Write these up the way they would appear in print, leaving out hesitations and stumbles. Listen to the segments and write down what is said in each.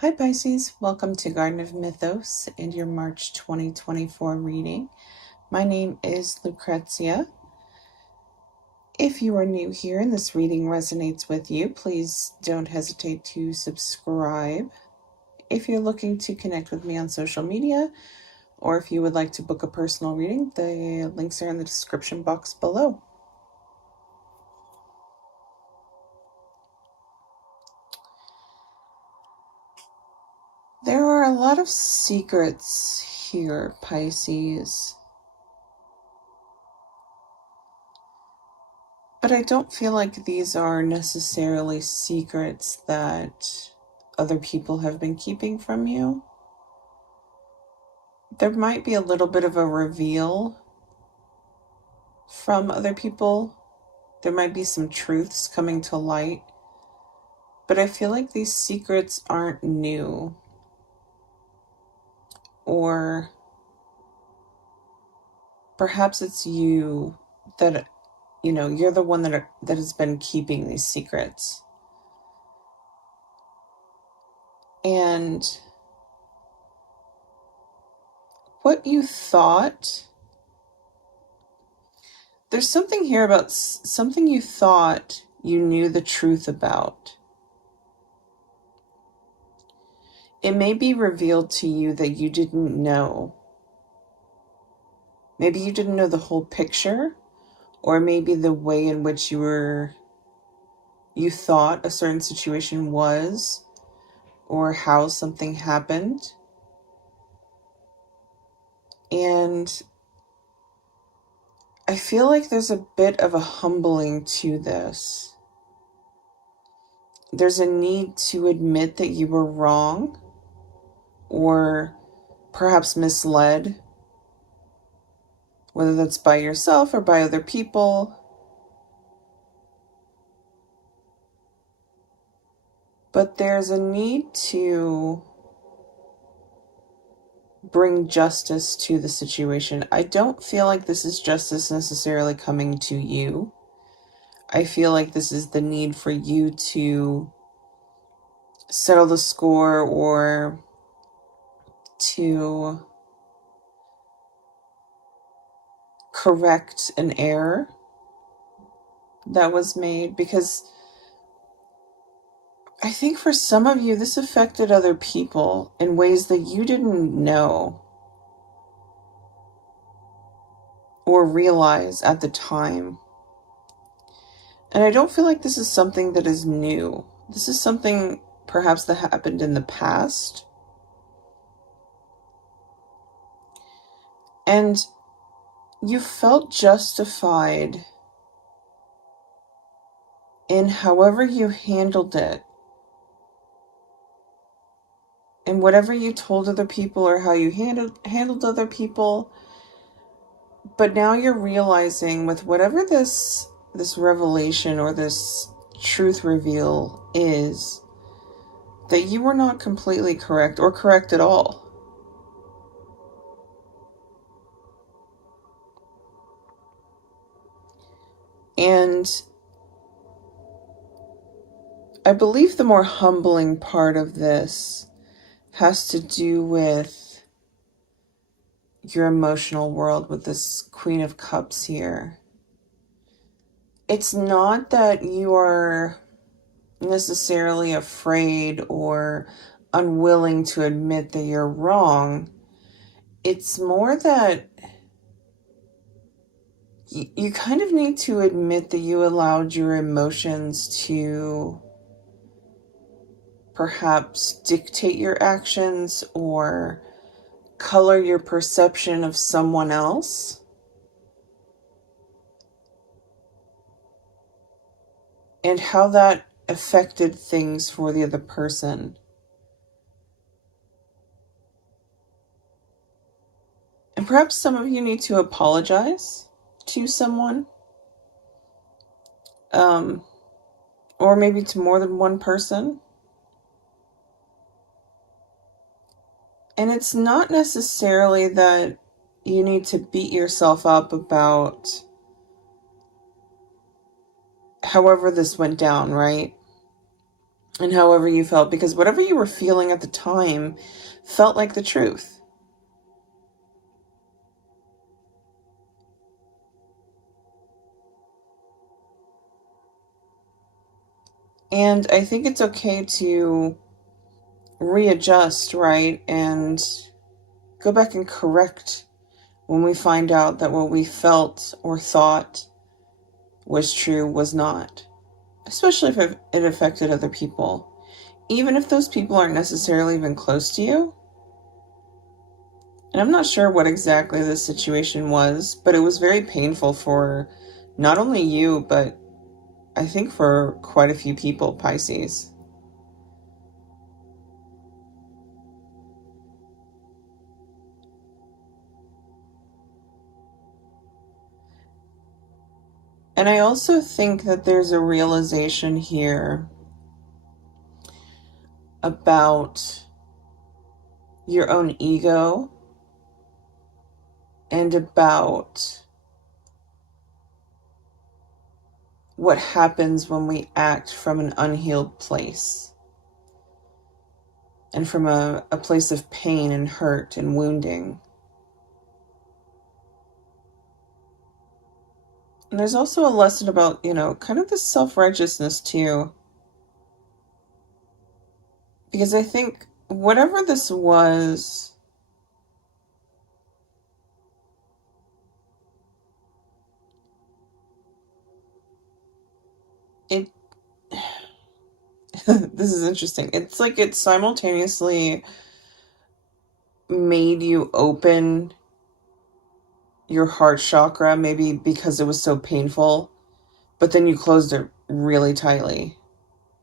Hi Pisces, welcome to Garden of Mythos and your March 2024 reading. My name is Lucrezia. If you are new here and this reading resonates with you, please don't hesitate to subscribe. If you're looking to connect with me on social media, or if you would like to book a personal reading, the links are in the description box below. There are a lot of secrets here, Pisces. But I don't feel like these are necessarily secrets that other people have been keeping from you. There might be a little bit of a reveal from other people. There might be some truths coming to light. But I feel like these secrets aren't new. Or perhaps it's you that, you're the one that has been keeping these secrets. And what you thought, there's something here about something you thought you knew the truth about. It may be revealed to you that you didn't know. Maybe you didn't know the whole picture, or maybe the way in which you thought a certain situation was, or how something happened. And I feel like there's a bit of a humbling to this. There's a need to admit that you were wrong, or perhaps misled, whether that's by yourself or by other people. But there's a need to bring justice to the situation. I don't feel like this is justice necessarily coming to you. I feel like this is the need for you to settle the score, or to correct an error that was made, because I think for some of you this affected other people in ways that you didn't know or realize at the time. And I don't feel like this is something that is new. This is something perhaps that happened in the past. And you felt justified in however you handled it, and whatever you told other people, or how you handled other people. But now you're realizing, with whatever this revelation or this truth reveal is, that you were not completely correct, or correct at all. And I believe the more humbling part of this has to do with your emotional world, with this Queen of Cups here. It's not that you are necessarily afraid or unwilling to admit that you're wrong. It's more that you kind of need to admit that you allowed your emotions to perhaps dictate your actions, or color your perception of someone else. And how that affected things for the other person. And perhaps some of you need to apologize to someone. Or maybe to more than one person. And it's not necessarily that you need to beat yourself up about however this went down, right? and however you felt, because whatever you were feeling at the time felt like the truth. And I think it's okay to readjust, right? And go back and correct when we find out that what we felt or thought was true was not. Especially if it affected other people. Even if those people aren't necessarily even close to you. And I'm not sure what exactly the situation was, but it was very painful for not only you, but I think for quite a few people, Pisces. And I also think that there's a realization here about your own ego and about what happens when we act from an unhealed place and from a place of pain and hurt and wounding. And there's also a lesson about, kind of the self-righteousness too. Because I think whatever this was, it this is interesting. It's like it simultaneously made you open your heart chakra, maybe because it was so painful, but then you closed it really tightly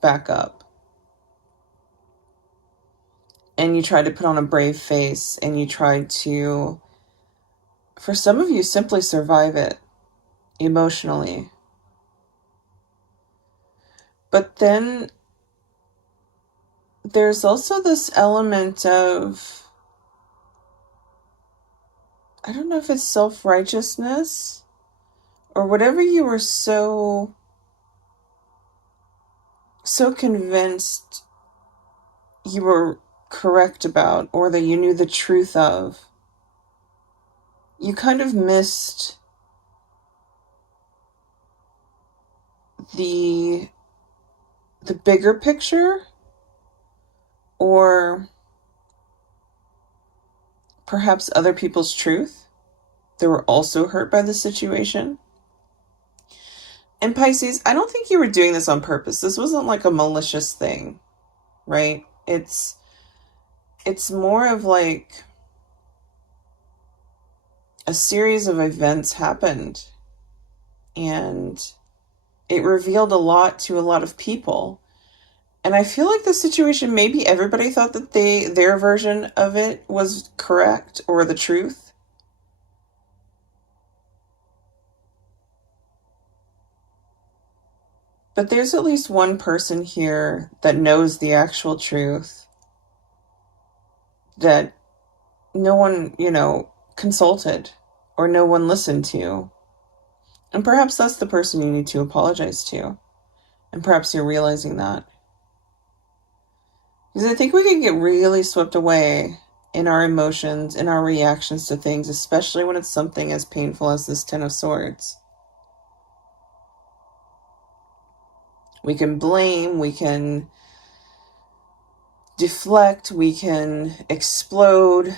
back up. And you tried to put on a brave face, and you tried to, for some of you, simply survive it emotionally. But then there's also this element of, I don't know if it's self-righteousness or whatever you were so convinced you were correct about, or that you knew the truth of. You kind of missed the bigger picture, or perhaps other people's truth that were also hurt by the situation. And Pisces, I don't think you were doing this on purpose. This wasn't like a malicious thing, right? It's more of like a series of events happened, and it revealed a lot to a lot of people. And I feel like the situation, maybe everybody thought that their version of it was correct or the truth. But there's at least one person here that knows the actual truth, that no one, consulted, or no one listened to. And perhaps that's the person you need to apologize to. And perhaps you're realizing that. Because I think we can get really swept away in our emotions, in our reactions to things, especially when it's something as painful as this Ten of Swords. We can blame, we can deflect, we can explode,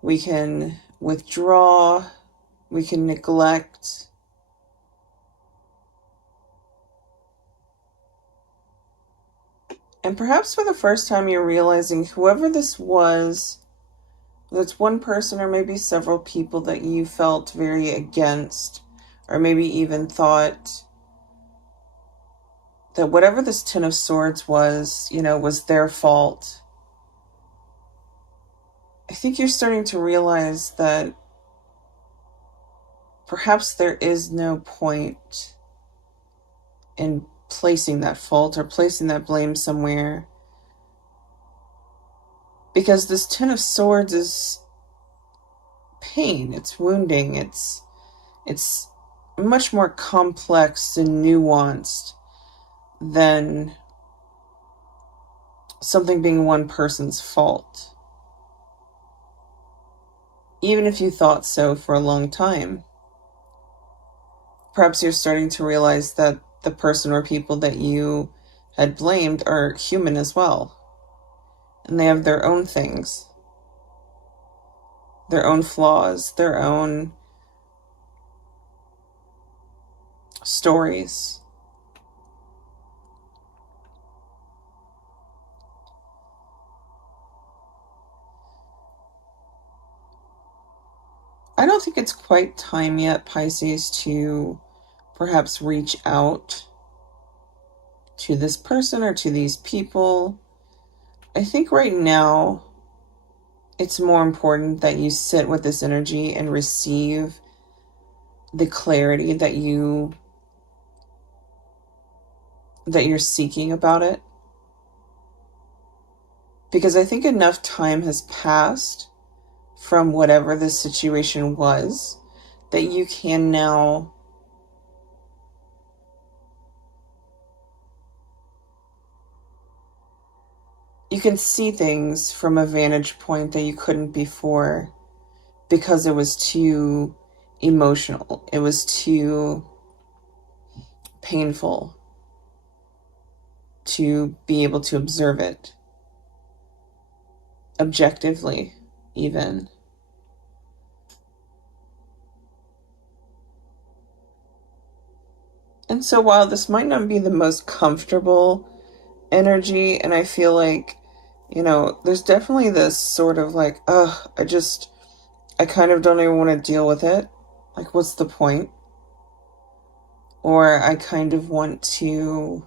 we can withdraw, we can neglect. And perhaps for the first time you're realizing whoever this was, whether it's one person or maybe several people that you felt very against, or maybe even thought that whatever this Ten of Swords was, was their fault. I think you're starting to realize that perhaps there is no point in placing that fault or placing that blame somewhere. Because this Ten of Swords is pain, it's wounding, it's much more complex and nuanced than something being one person's fault, even if you thought so for a long time. Perhaps you're starting to realize that the person or people that you had blamed are human as well. And they have their own things, their own flaws, their own stories. I don't think it's quite time yet, Pisces, to perhaps reach out to this person or to these people. I think right now it's more important that you sit with this energy and receive the clarity that you're seeking about it. Because I think enough time has passed from whatever this situation was that you can now see things from a vantage point that you couldn't before, because it was too emotional. It was too painful to be able to observe it objectively, even. And so while this might not be the most comfortable energy, and I feel like, there's definitely this sort of like, I kind of don't even want to deal with it. Like, what's the point? Or I kind of want to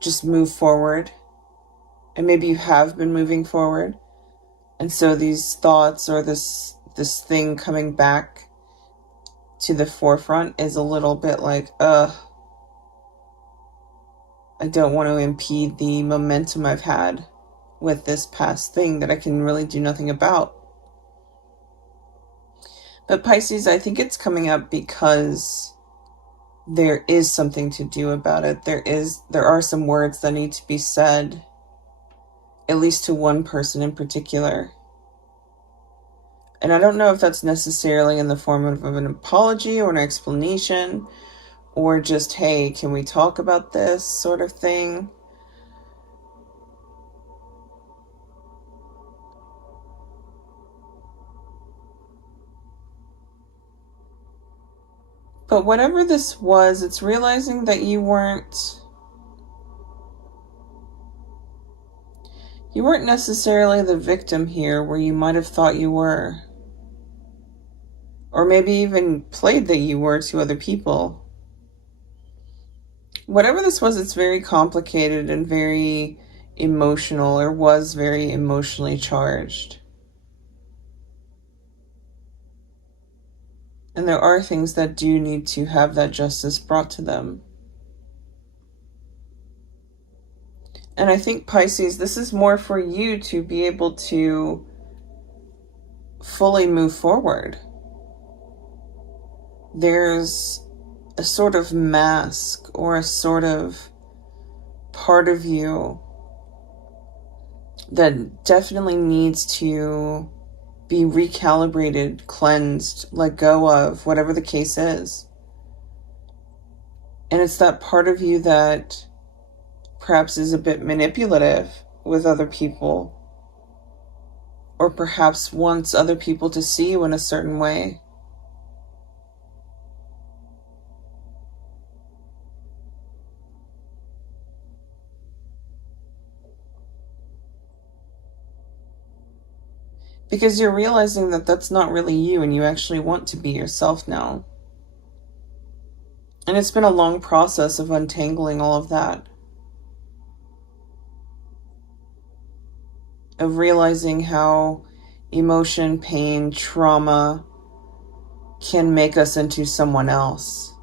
just move forward. And maybe you have been moving forward. And so these thoughts or this thing coming back to the forefront is a little bit like, I don't want to impede the momentum I've had with this past thing that I can really do nothing about. But Pisces, I think it's coming up because there is something to do about it. There are some words that need to be said, at least to one person in particular. And I don't know if that's necessarily in the form of an apology or an explanation, or just, hey, can we talk about this sort of thing? But whatever this was, it's realizing that you weren't necessarily the victim here where you might have thought you were. Or maybe even played that you were to other people. Whatever this was, it's very complicated and very emotional, or was very emotionally charged. And there are things that do need to have that justice brought to them. And I think, Pisces, this is more for you to be able to fully move forward. There's a sort of mask or a sort of part of you that definitely needs to be recalibrated, cleansed, let go of, whatever the case is. And it's that part of you that perhaps is a bit manipulative with other people, or perhaps wants other people to see you in a certain way. Because you're realizing that that's not really you, and you actually want to be yourself now. And it's been a long process of untangling all of that. Of realizing how emotion, pain, trauma can make us into someone else.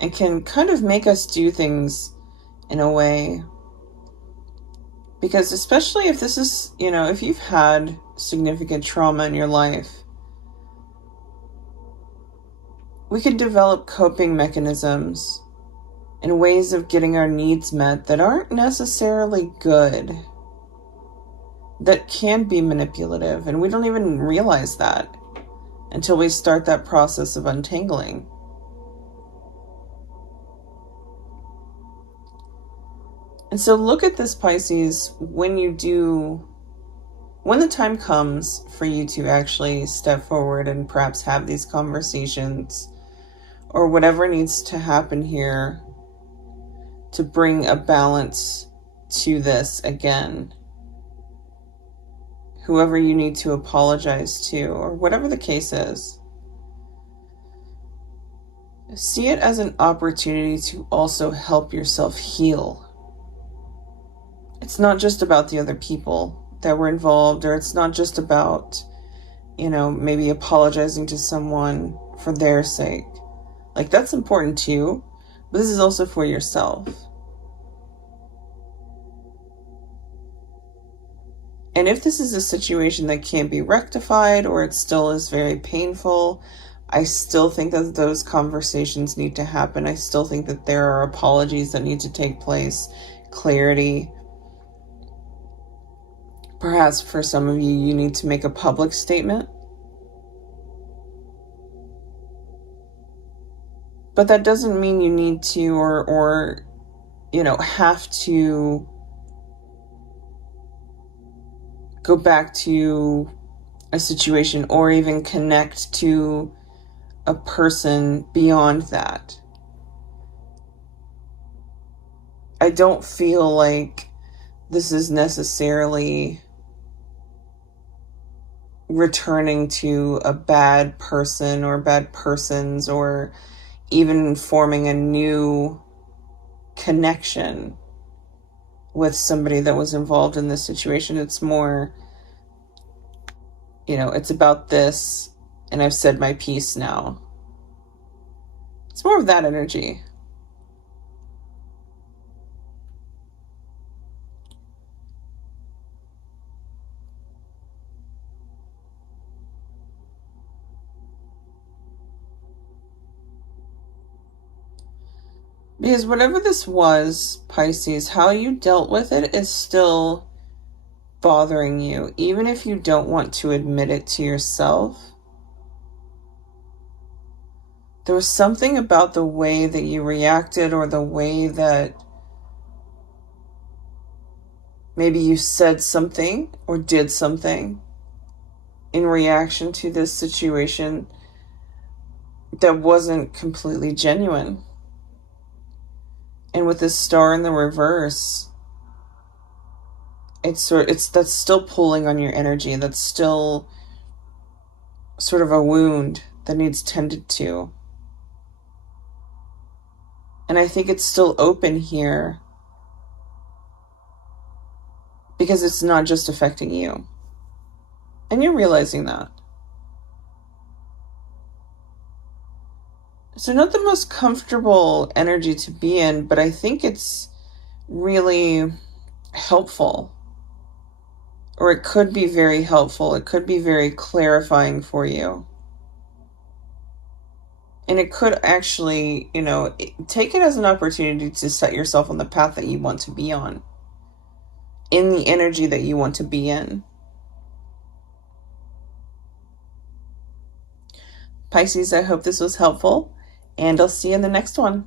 And can kind of make us do things in a way. Because especially if this is, if you've had significant trauma in your life, we can develop coping mechanisms and ways of getting our needs met that aren't necessarily good, that can be manipulative, and we don't even realize that until we start that process of untangling. And so look at this, Pisces, when the time comes for you to actually step forward and perhaps have these conversations, or whatever needs to happen here to bring a balance to this again. Whoever you need to apologize to, or whatever the case is, see it as an opportunity to also help yourself heal. It's not just about the other people that were involved, or it's not just about, maybe apologizing to someone for their sake. Like, that's important too, but this is also for yourself. And if this is a situation that can't be rectified, or it still is very painful, I still think that those conversations need to happen. I still think that there are apologies that need to take place, clarity. Perhaps for some of you, you need to make a public statement. But that doesn't mean you need to or have to go back to a situation or even connect to a person beyond that. I don't feel like this is necessarily returning to a bad person or bad persons, or even forming a new connection with somebody that was involved in this situation. It's more, it's about this, and I've said my piece now. It's more of that energy. Because whatever this was, Pisces, how you dealt with it is still bothering you, even if you don't want to admit it to yourself. There was something about the way that you reacted, or the way that maybe you said something or did something in reaction to this situation that wasn't completely genuine. And with this star in the reverse, that's still pulling on your energy. That's still sort of a wound that needs tended to. And I think it's still open here because it's not just affecting you. And you're realizing that. So not the most comfortable energy to be in, but I think it's really helpful. Or it could be very helpful. It could be very clarifying for you. And it could actually, take it as an opportunity to set yourself on the path that you want to be on, in the energy that you want to be in. Pisces, I hope this was helpful, and I'll see you in the next one.